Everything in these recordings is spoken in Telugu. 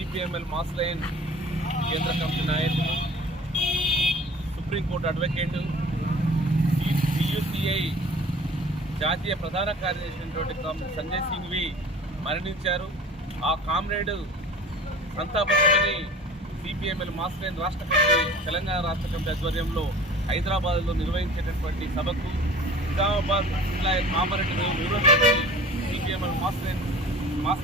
సిపిఎంఎల్ మాస్ లైన్ కేంద్ర కమిటీ నాయకులు, సుప్రీంకోర్టు అడ్వకేటు, CUCI జాతీయ ప్రధాన కార్యదర్శి అయినటువంటి సంజయ్ సింఘ్వి మరణించారు. ఆ కామ్రేడ్ సంతాప సభని సిపిఎంఎల్ మాస్ లైన్ రాష్ట్ర కమిటీ, తెలంగాణ రాష్ట్ర కమిటీ ఆధ్వర్యంలో హైదరాబాద్లో నిర్వహించేటటువంటి సభకు నిజామాబాద్ జిల్లా కామారెడ్డి నిర్వహించి సిపిఎంఎల్ మాస్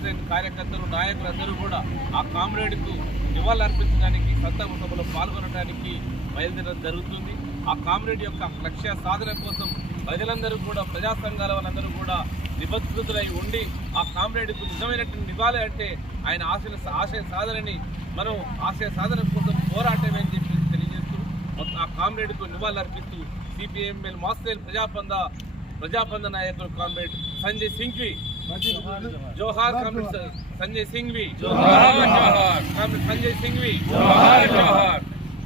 లైన్ కార్యకర్తలు, నాయకులందరూ కూడా ఆ కామ్రేడ్కు నివాళులర్పించడానికి, సంతాప సభలో పాల్గొనడానికి బయలుదేరడం జరుగుతుంది. ఆ కామ్రేడ్ యొక్క లక్ష్య సాధన కోసం ప్రజలందరూ కూడా, ప్రజా సంఘాల వాళ్ళందరూ కూడా నిబద్ధతులై ఉండి ఆ కామ్రేడ్కు నిజమైనటువంటి నివాళి అంటే ఆయన ఆశయ సాధనని మనం ఆశయ సాధన కోసం పోరాటమే అని చెప్పి తెలియజేస్తూ ఆ కామ్రేడ్కు నివాళులర్పిస్తూ సిపిఎంఎల్ మాస్ లైన్ ప్రజాపంద నాయకులు కామ్రేడ్ సంజయ్ సింఘ్వి, జోహార్ కామ్రేడ్ సంజయ్ సింఘ్వి, జోహార్ కామ్రేడ్ సంజయ్ సింఘ్వి, జోహార్.